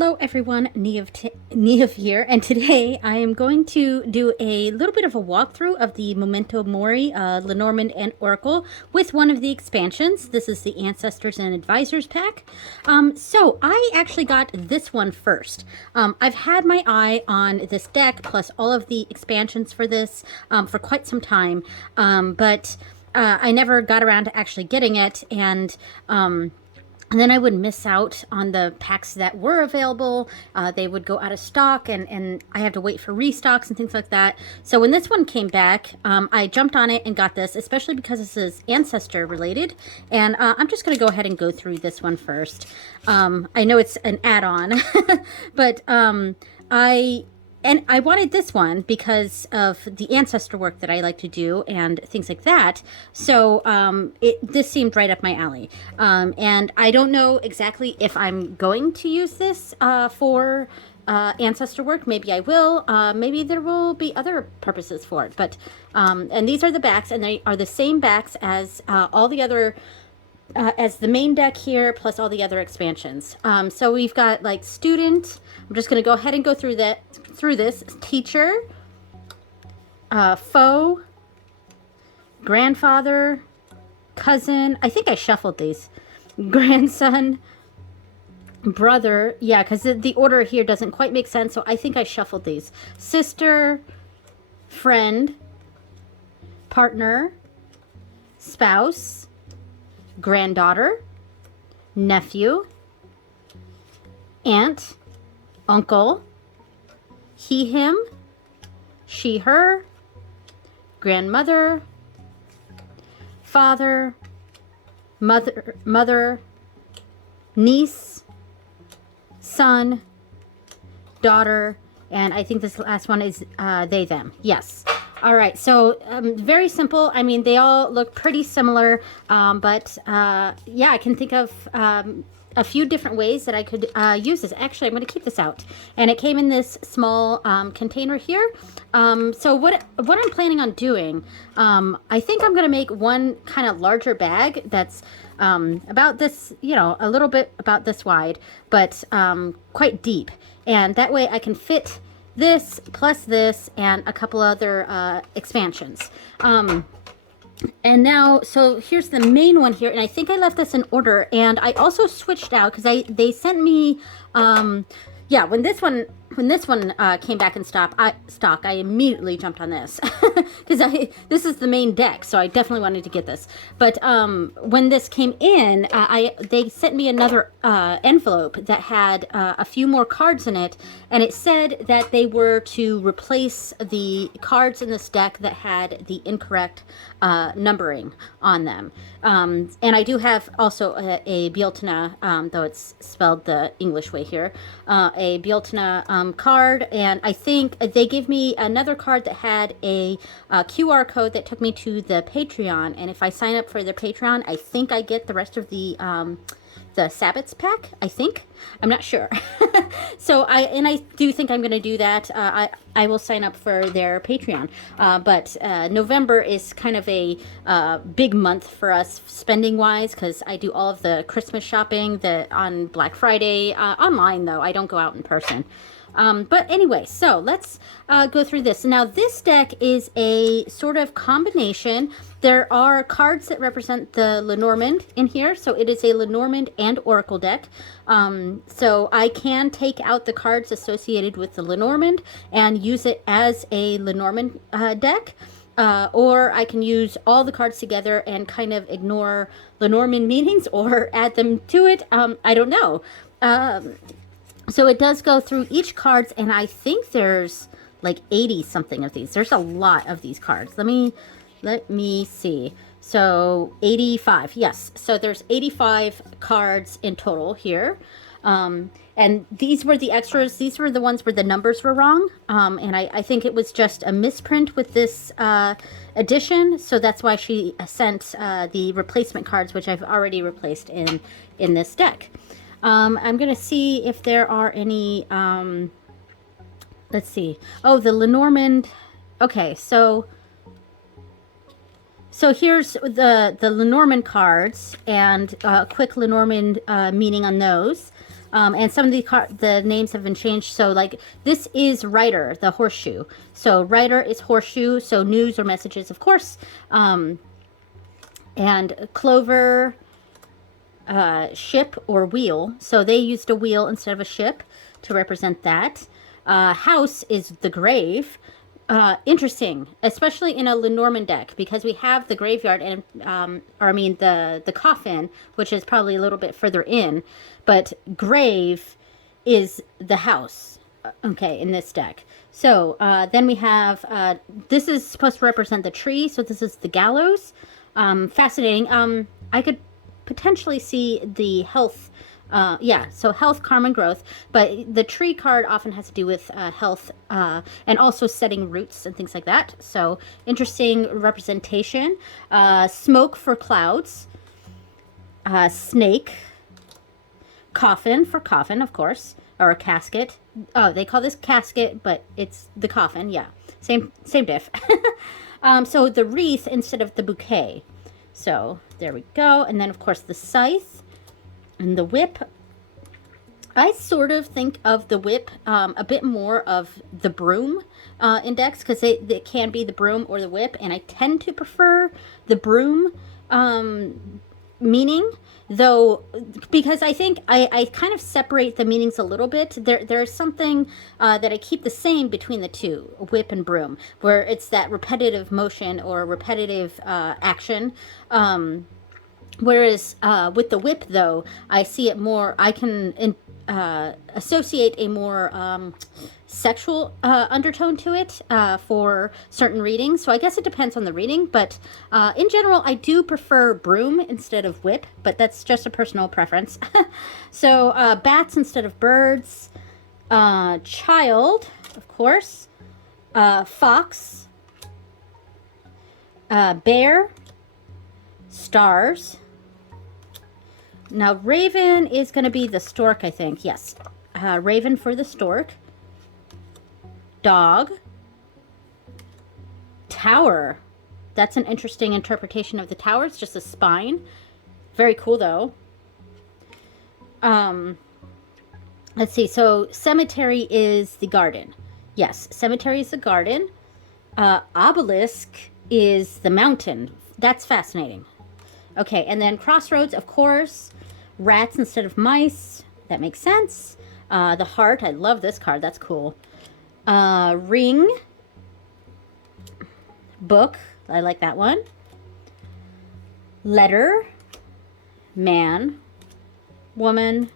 Hello everyone, Neve here, and today I am going to do a little bit of a walkthrough of the Memento Mori, Lenormand and Oracle with one of the expansions. This is the Ancestors and Advisors pack. So I actually got this one first. I've had my eye on this deck plus all of the expansions for this for quite some time, but I never got around to actually getting it, and then I would miss out on the packs that were available. They would go out of stock, and I have to wait for restocks and things like that. So when this one came back, I jumped on it and got this, especially because this is Ancestor related. And I'm just going to go ahead and go through this one first. I know it's an add-on, but I wanted this one because of the ancestor work that I like to do and things like that. So this seemed right up my alley. And I don't know exactly if I'm going to use this for ancestor work. Maybe I will. Maybe there will be other purposes for it. But and these are the backs, and they are the same backs as all the other as the main deck here, plus all the other expansions. So we've got like student. I'm just going to go ahead and go through this. Teacher, foe, grandfather, cousin. I think I shuffled these. Grandson, brother. Yeah, because the order here doesn't quite make sense, so I think I shuffled these. Sister, friend, partner, spouse, granddaughter, nephew, aunt, uncle, he, him, she, her, grandmother, father, mother, niece, son, daughter, and I think this last one is they, them. Yes. All right, so very simple. I mean, they all look pretty similar, but yeah, I can think of a few different ways that I could use this. Actually, I'm going to keep this out. And it came in this small container here. So what I'm planning on doing, I think I'm going to make one kind of larger bag that's about this, you know, a little bit about this wide, but quite deep. And that way I can fit this plus this and a couple other expansions. And now, so here's the main one here, and I think I left this in order, and I also switched out because they sent me, yeah, when this one came back in stock, I immediately jumped on this because this is the main deck, so I definitely wanted to get this. But when this came in, they sent me another envelope that had a few more cards in it, and it said that they were to replace the cards in this deck that had the incorrect numbering on them. And I do have also a Bieltana, though it's spelled the English way here, a Bieltana card, and I think they gave me another card that had a QR code that took me to the Patreon, and if I sign up for their Patreon, I think I get the rest of the Sabbats pack, I think. I'm not sure. So I do think I'm going to do that. I will sign up for their Patreon. But November is kind of a big month for us spending wise, because I do all of the Christmas shopping on Black Friday online, though. I don't go out in person. But anyway, so let's go through this. Now, this deck is a sort of combination. There are cards that represent the Lenormand in here, so it is a Lenormand and Oracle deck. So I can take out the cards associated with the Lenormand and use it as a Lenormand deck. Or I can use all the cards together and kind of ignore Lenormand meanings or add them to it. I don't know. So it does go through each cards, and I think there's like 80 something of these. There's a lot of these cards. Let me see. So 85, yes. So there's 85 cards in total here. And these were the extras. These were the ones where the numbers were wrong. And I think it was just a misprint with this edition. So that's why she sent the replacement cards, which I've already replaced in this deck. I'm going to see if there are any, let's see. Oh, the Lenormand. Okay, so here's the Lenormand cards and quick Lenormand meaning on those. And some of the names have been changed. So like this is Rider, the horseshoe. So Rider is horseshoe. So news or messages, of course. And Clover, ship or wheel. So they used a wheel instead of a ship to represent that. House is the grave. Interesting, especially in a Lenormand deck, because we have the graveyard and, or I mean the coffin, which is probably a little bit further in, but grave is the house, okay, in this deck. So then we have, this is supposed to represent the tree, so this is the gallows. Fascinating. I could potentially see the health. Yeah, so health, karma, and growth. But the tree card often has to do with health and also setting roots and things like that. So interesting representation. Smoke for clouds. Snake. Coffin for coffin, of course, or a casket. Oh, they call this casket, but it's the coffin. Yeah, same diff. So the wreath instead of the bouquet. So there we go. And then, of course, the scythe. And the whip, I sort of think of the whip a bit more of the broom index, because it can be the broom or the whip, and I tend to prefer the broom meaning, though, because I think I kind of separate the meanings a little bit. There's something that I keep the same between the two, whip and broom, where it's that repetitive motion or repetitive action. Whereas with the whip, though, I see it more, I can associate a more sexual undertone to it for certain readings. So I guess it depends on the reading, but in general, I do prefer broom instead of whip, but that's just a personal preference. So bats instead of birds, child, of course, fox, bear, stars. Now, raven is going to be the stork, I think. Yes. Raven for the stork. Dog. Tower. That's an interesting interpretation of the tower. It's just a spine. Very cool, though. Let's see. So, cemetery is the garden. Yes, cemetery is the garden. Obelisk is the mountain. That's fascinating. Okay, and then crossroads, of course. Rats instead of mice. That makes sense. The heart. I love this card. That's cool. Ring. Book. I like that one. Letter. Man. Woman.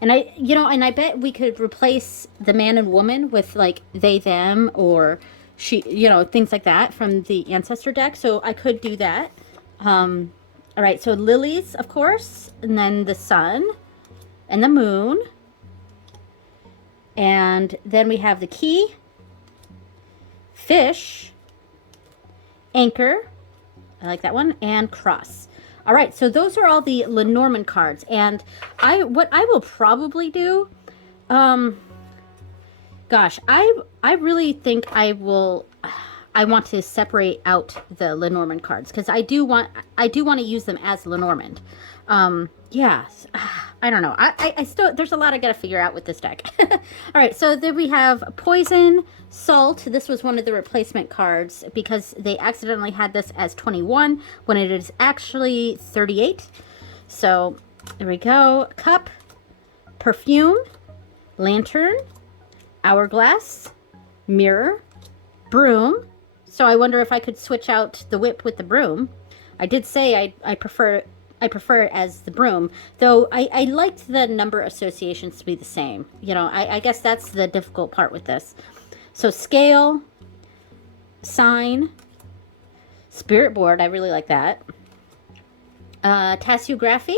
And I bet we could replace the man and woman with like they, them, or she, things like that from the ancestor deck. So I could do that. All right, so lilies, of course, and then the sun and the moon. And then we have the key, fish, anchor, I like that one, and cross. All right, so those are all the Lenormand cards. And what I will probably do, gosh, I really think I want to separate out the Lenormand cards, because I do want to use them as Lenormand. Yeah, I don't know. I still, there's a lot I got to figure out with this deck. All right, so then we have poison, salt. This was one of the replacement cards because they accidentally had this as 21 when it is actually 38. So there we go. Cup, perfume, lantern, hourglass, mirror, broom. So I wonder if I could switch out the whip with the broom. I did say I prefer it as the broom, though I liked the number associations to be the same. I guess that's the difficult part with this. So scale, sign, spirit board, I really like that. Tasseography,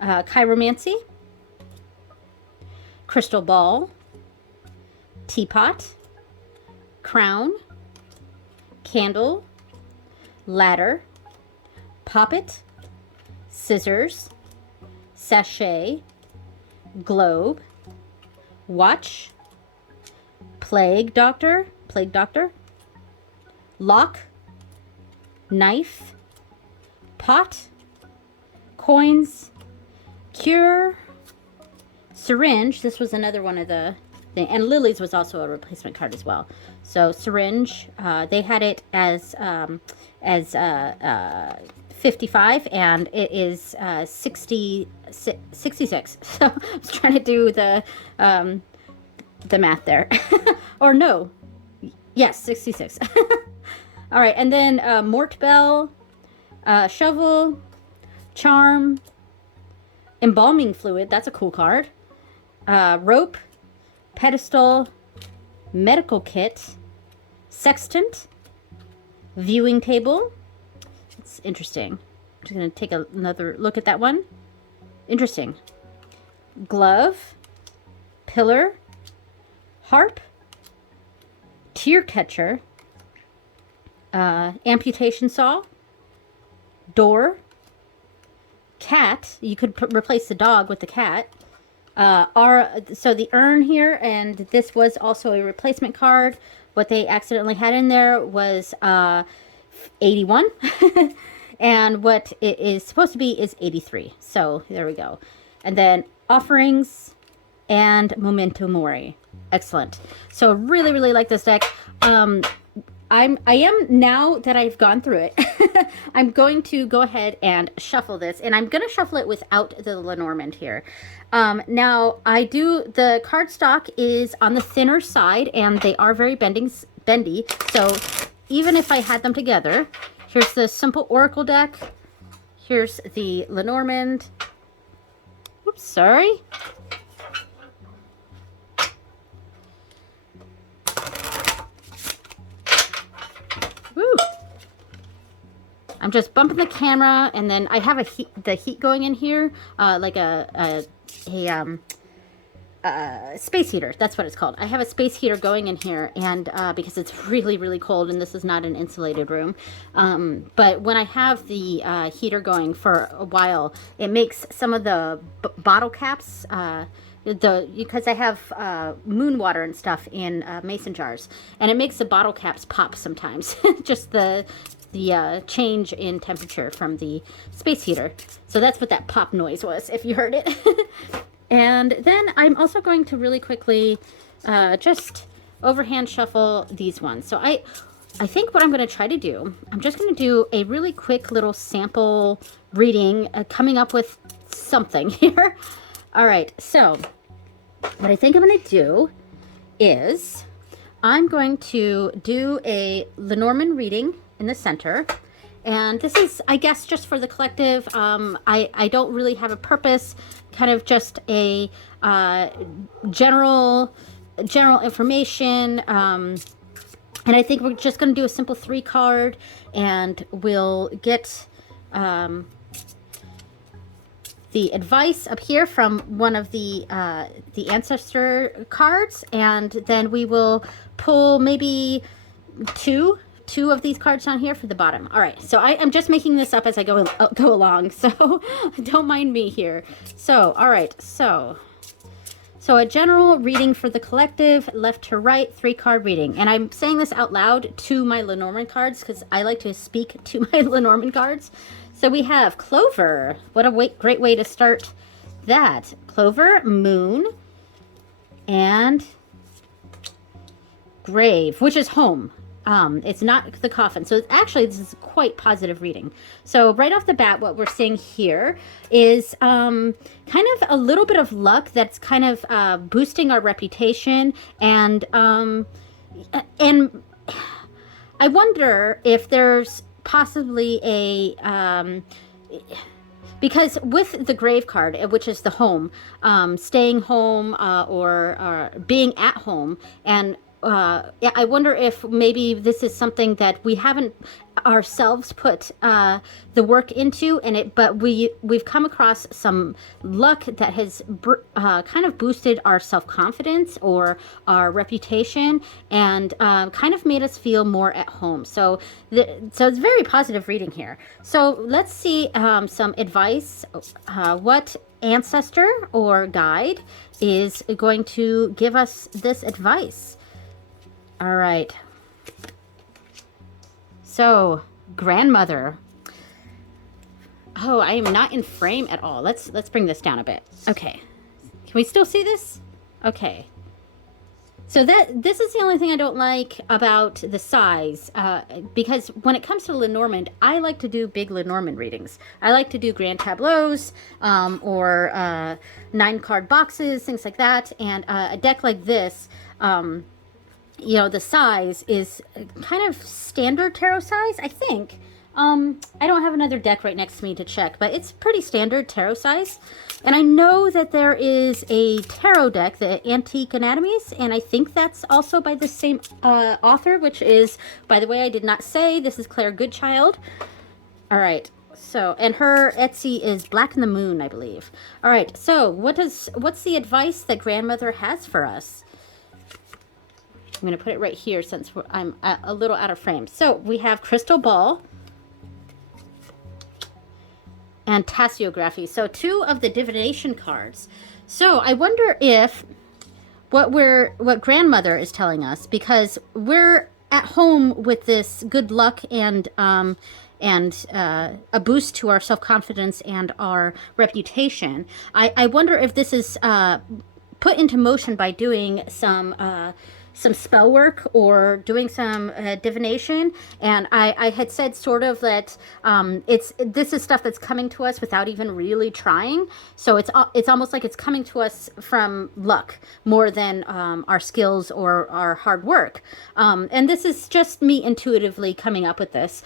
chiromancy, crystal ball, teapot, crown, candle, ladder, poppet, scissors, sachet, globe, watch, plague doctor, lock, knife, pot, coins, cure, syringe. This was another one of the thing, and Lily's was also a replacement card as well. So syringe, they had it as 55, and it is 66. So I was trying to do the math there. Or no, yes, 66. All right, and then Mort Bell, shovel, charm, embalming fluid. That's a cool card. Rope, pedestal, medical kit, sextant, viewing table. It's interesting. I'm just going to take another look at that one. Interesting. Glove, pillar, harp, tear catcher, amputation saw, door, cat. You could replace the dog with the cat. So the urn here, and this was also a replacement card. What they accidentally had in there was 81. And what it is supposed to be is 83. So there we go. And then offerings and Memento Mori. Excellent. So really, really like this deck. I am, now that I've gone through it, I'm going to go ahead and shuffle this, and I'm going to shuffle it without the Lenormand here. Now, the cardstock is on the thinner side, and they are very bendy. So even if I had them together, here's the simple Oracle deck. Here's the Lenormand. Oops, sorry. Woo. I'm just bumping the camera, and then I have the heat going in here, like a space heater. That's what it's called. I have a space heater going in here, and because it's really, really cold, and this is not an insulated room. But when I have the heater going for a while, it makes some of the bottle caps, because I have moon water and stuff in mason jars, and it makes the bottle caps pop sometimes. Just the change in temperature from the space heater. So that's what that pop noise was, if you heard it. And then I'm also going to really quickly just overhand shuffle these ones. So I think what I'm going to try to do, I'm just going to do a really quick little sample reading, coming up with something here. All right, so what I think I'm going to do is I'm going to do a Lenormand reading in the center. And this is, I guess, just for the collective. I don't really have a purpose, kind of just a general information. And I think we're just going to do a simple 3 card, and we'll get the advice up here from one of the ancestor cards, and then we will pull maybe two of these cards down here for the bottom. All right, so I'm just making this up as I go along, so don't mind me here. So, all right, so a general reading for the collective, left to right, 3-card reading. And I'm saying this out loud to my Lenormand cards because I like to speak to my Lenormand cards. So we have Clover. What a great way to start that. Clover, Moon, and Grave, which is home. It's not the coffin. So actually, this is quite positive reading. So right off the bat, what we're seeing here is kind of a little bit of luck that's kind of boosting our reputation. And I wonder if there's possibly a... because with the grave card, which is the home, staying home or being at home, and yeah, I wonder if maybe this is something that we haven't ourselves put the work into, but we've come across some luck that has kind of boosted our self-confidence or our reputation, and kind of made us feel more at home. So it's very positive reading here. So let's see some advice. What ancestor or guide is going to give us this advice? All right. So, grandmother. Oh, I am not in frame at all. Let's bring this down a bit. Okay. Can we still see this? Okay. So this is the only thing I don't like about the size, because when it comes to Lenormand, I like to do big Lenormand readings. I like to do grand tableaus, or 9-card boxes, things like that. And a deck like this, you know, the size is kind of standard tarot size, I think. I don't have another deck right next to me to check, but it's pretty standard tarot size. And I know that there is a tarot deck, the Antique Anatomies, and I think that's also by the same author, which is, by the way, I did not say, this is Claire Goodchild. All right. So, and her Etsy is Black in the Moon, I believe. All right. So, what's the advice that grandmother has for us? I'm going to put it right here since I'm a little out of frame. So, we have Crystal Ball and Tasseography. So 2 of the divination cards. So I wonder if what grandmother is telling us, because we're at home with this good luck and a boost to our self-confidence and our reputation. I wonder if this is put into motion by doing some spell work or doing some divination. And I had said sort of that this is stuff that's coming to us without even really trying. So it's almost like it's coming to us from luck more than our skills or our hard work. And this is just me intuitively coming up with this.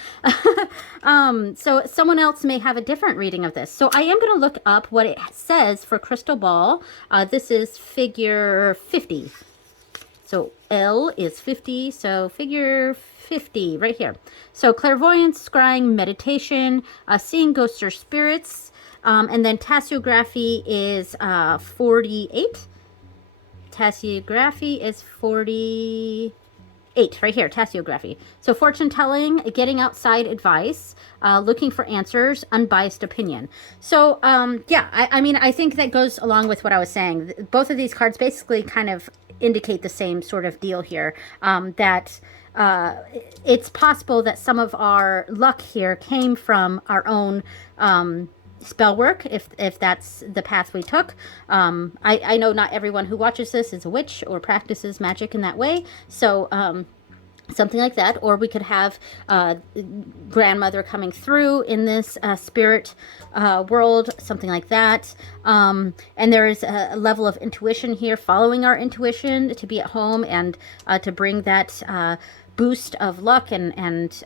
So someone else may have a different reading of this. So I am going to look up what it says for Crystal Ball. This is figure 50. So L is 50, so figure 50 right here. So clairvoyance, scrying, meditation, seeing ghosts or spirits, and then tasseography is 48. Tasseography is 48 right here, tasseography. So fortune telling, getting outside advice, looking for answers, unbiased opinion. So yeah, I mean, I think that goes along with what I was saying. Both of these cards basically kind of indicate the same sort of deal here, that it's possible that some of our luck here came from our own spell work, if that's the path we took. I know not everyone who watches this is a witch or practices magic in that way, so something like that. Or we could have grandmother coming through in this spirit world, something like that. And there is a level of intuition here, following our intuition to be at home and to bring that boost of luck and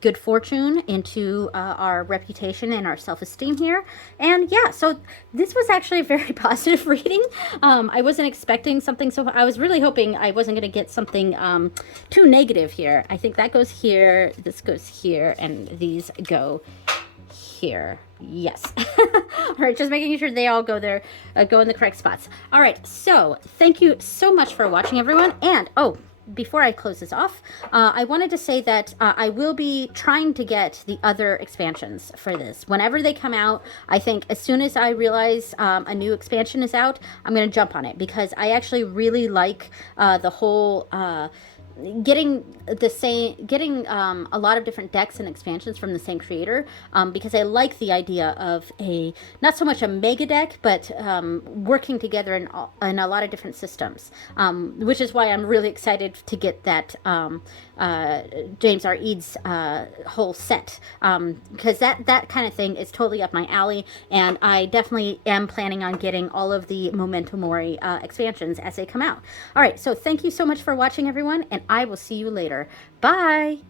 good fortune into our reputation and our self-esteem here. And yeah, so this was actually a very positive reading. I wasn't expecting something, so I was really hoping I wasn't going to get something too negative here. I think that goes here, this goes here, and these go here. Yes. All right, just making sure they all go there, go in the correct spots. All right, so thank you so much for watching, everyone. And before I close this off, I wanted to say that I will be trying to get the other expansions for this. Whenever they come out, I think as soon as I realize a new expansion is out, I'm going to jump on it, because I actually really like the whole getting a lot of different decks and expansions from the same creator, because I like the idea of not so much a mega deck, but working together in a lot of different systems, which is why I'm really excited to get that James R. Eads whole set, because that kind of thing is totally up my alley, and I definitely am planning on getting all of the Memento Mori expansions as they come out. All right, so thank you so much for watching, everyone, and I will see you later. Bye!